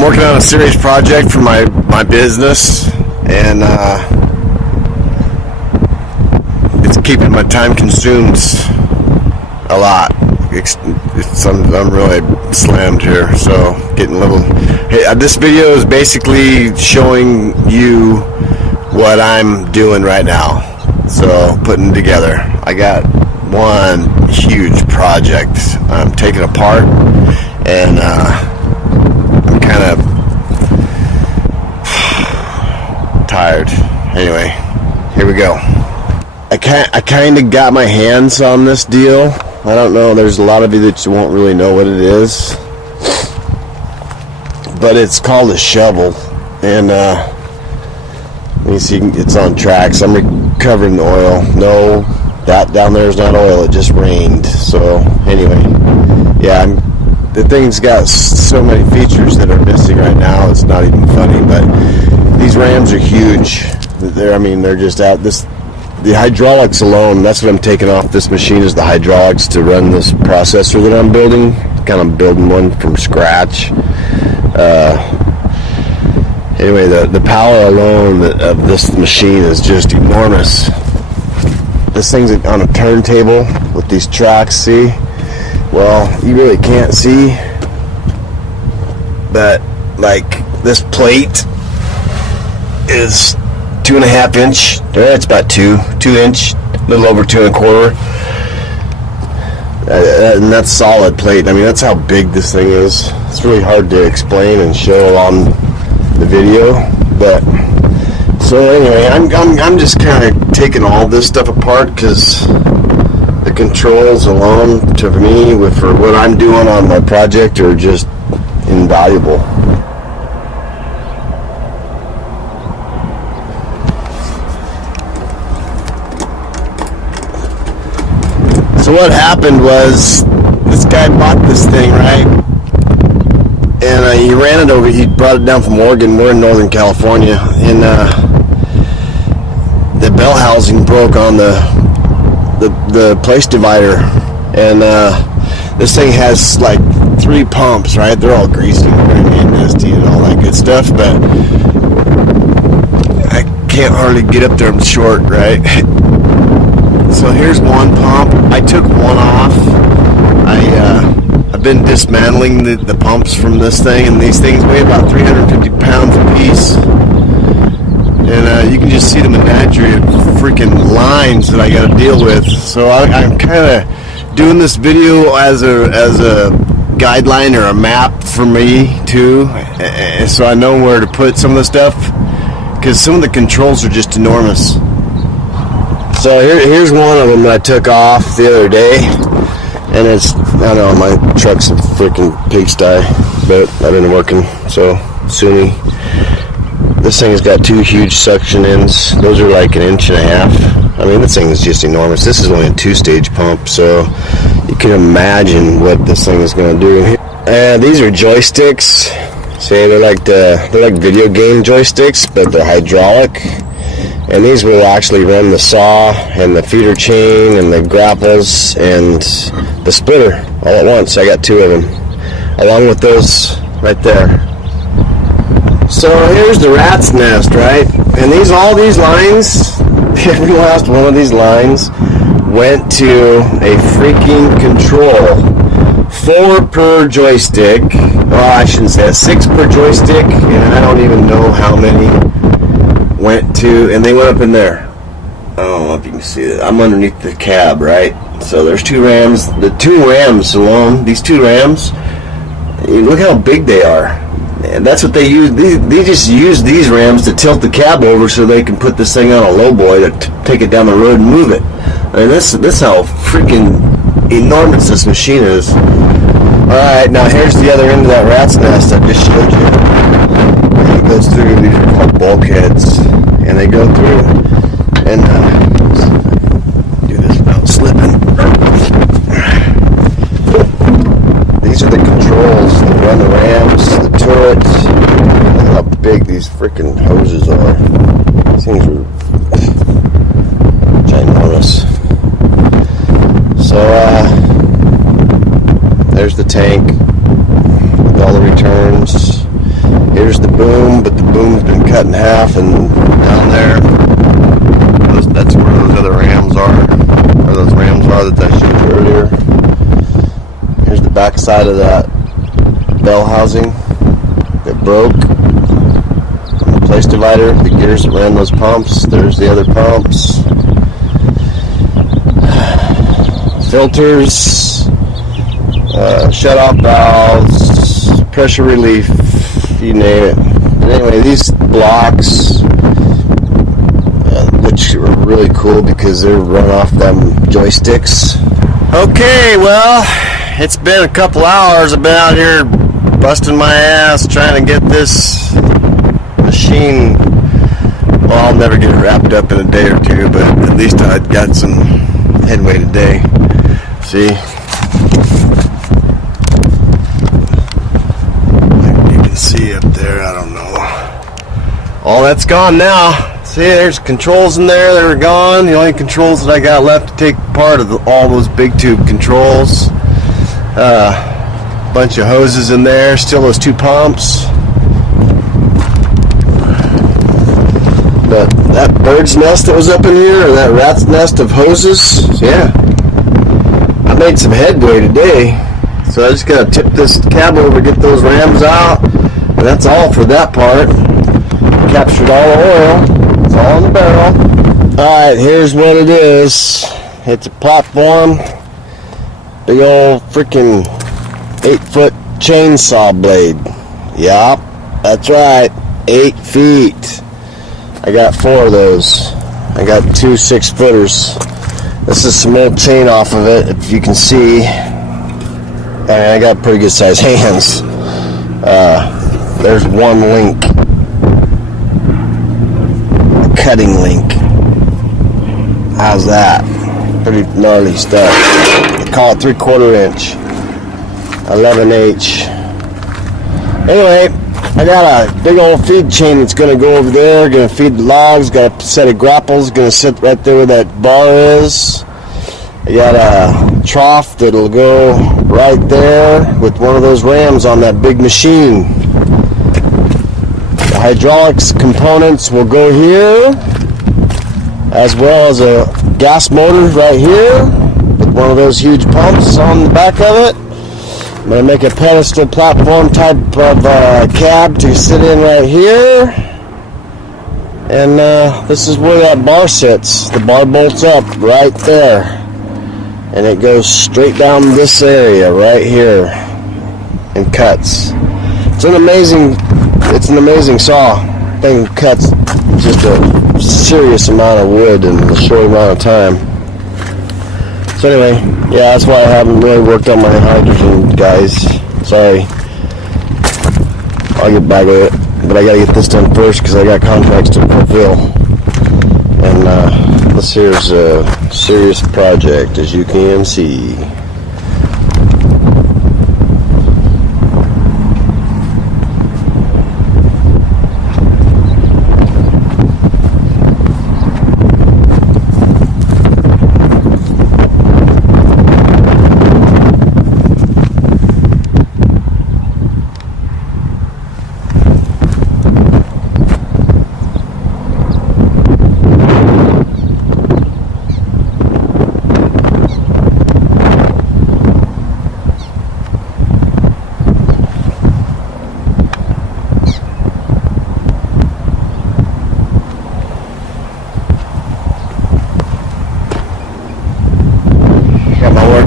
I'm working on a serious project for my business, and it's keeping my time consumed a lot. I'm really slammed here, so getting a little. Hey, this video is basically showing you what I'm doing right now. So putting together, I got one huge project I'm taking apart, and I'm kind of tired. Anyway, here we go. I kind of got my hands on this deal. I don't know, there's a lot of you that you won't really know what it is, but it's called a shovel, and you see it's on tracks. I'm recovering the oil. No, that down there is not oil, it just rained. So anyway, yeah, the thing's got so many features that are missing right now, it's not even funny. But these rams are huge. They're just out. The hydraulics alone, that's what I'm taking off this machine, is the hydraulics to run this processor that I'm building. Kind of building one from scratch. Anyway, the power alone of this machine is just enormous. This thing's on a turntable with these tracks, see? Well, you really can't see, but like this plate is 2.5 inch. It's about 2 inch, a little over 2 1/4. And that's solid plate. I mean, that's how big this thing is. It's really hard to explain and show on the video, but so anyway, I'm just kind of taking all this stuff apart because the controls alone, to me, for what I'm doing on my project, are just invaluable. So what happened was, this guy bought this thing, right? And he ran it over. He brought it down from Oregon. We're in Northern California, and the bell housing broke on the place divider, and this thing has like 3 pumps, right? They're all greasy and nasty and all that good stuff, but I can't hardly get up there. I'm short, right? So here's one pump. I took one off. I've been dismantling the pumps from this thing, and these things weigh about 350 pounds a piece. And you can just see the menagerie of freaking lines that I got to deal with. So I'm kind of doing this video as a guideline or a map for me too, so I know where to put some of the stuff, because some of the controls are just enormous. So here's one of them that I took off the other day, and I know my truck's a freaking pigsty, but I've been working, so SUNY. This thing has got 2 huge suction ends. Those are like 1.5 inches. I mean, this thing is just enormous. This is only a 2-stage pump, so you can imagine what this thing is going to do. And these are joysticks. See, they're like video game joysticks, but they're hydraulic. And these will actually run the saw and the feeder chain and the grapples and the splitter all at once. I got 2 of them, along with those right there. So here's the rat's nest, right? And all these lines, every last one of these lines went to a freaking control. 4 per joystick. Well, I shouldn't say that. 6 per joystick, and I don't even know how many went to, and they went up in there. I don't know if you can see it. I'm underneath the cab, right? So there's 2 rams. The 2 rams alone, these 2 rams, look how big they are. And that's what they use. They just use these rams to tilt the cab over so they can put this thing on a lowboy to take it down the road and move it. I mean, this is how freaking enormous this machine is. Alright, now here's the other end of that rat's nest I just showed you. And it goes through, these are called bulkheads, and they go through, and do this without slipping. These are the controls that run the rams, the turrets. Look how big these freaking hoses are. These things are ginormous. So there's the tank with all the returns. boom, but the boom's been cut in half, and down there, that's where those other rams are, or those rams are that I showed you earlier. Here's the back side of that bell housing that broke. On the place divider, the gears that ran those pumps. There's the other pumps. Filters, shut-off valves, pressure relief, you name it. But anyway, these blocks, which are really cool because they're run off them joysticks. Okay, well, it's been a couple hours. I've been out here busting my ass trying to get this machine. Well, I'll never get it wrapped up in a day or two, but at least I got some headway today. See? Maybe you can see up there, I don't know. All that's gone now. See, there's controls in there that are gone. The only controls that I got left to take part of all those big tube controls. Bunch of hoses in there, still those two pumps. But that bird's nest that was up in here, or that rat's nest of hoses, yeah. I made some headway today. So I just gotta tip this cab over, get those rams out. And that's all for that part. Captured all the oil. It's all in the barrel. Alright, here's what it is. It's a platform. Big old freaking 8-foot chainsaw blade. Yup, that's right. 8 feet. I got 4 of those. I got 2 6-footers. This is some old chain off of it, if you can see. I got pretty good sized hands. There's one link. A cutting link. How's that? Pretty gnarly stuff. They call it 3/4 inch. 11H. Anyway, I got a big old feed chain that's going to go over there, going to feed the logs, got a set of grapples, going to sit right there where that bar is. I got a trough that'll go right there with one of those rams on that big machine. The hydraulics components will go here, as well as a gas motor right here with one of those huge pumps on the back of it. I'm going to make a pedestal platform type of cab to sit in right here. And this is where that bar sits. The bar bolts up right there. And it goes straight down this area right here and cuts. It's an amazing saw. Thing cuts just a serious amount of wood in a short amount of time. So anyway, yeah, that's why I haven't really worked on my hydrogen, guys. Sorry. I'll get back with it. But I gotta get this done first because I got contracts to fulfill. And this here's a serious project, as you can see.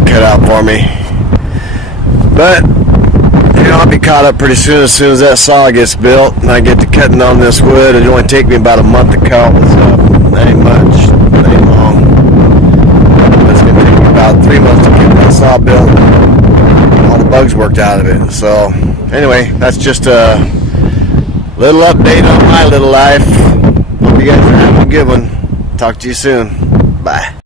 Cut out for me, but you know, I'll be caught up pretty soon as that saw gets built and I get to cutting on this wood. It only take me about a month to cut all this up. That ain't much, that ain't long. It's gonna take me about 3 months to get that saw built, all the bugs worked out of it. So anyway, that's just a little update on my little life. Hope you guys are having a good one. Talk to you soon. Bye.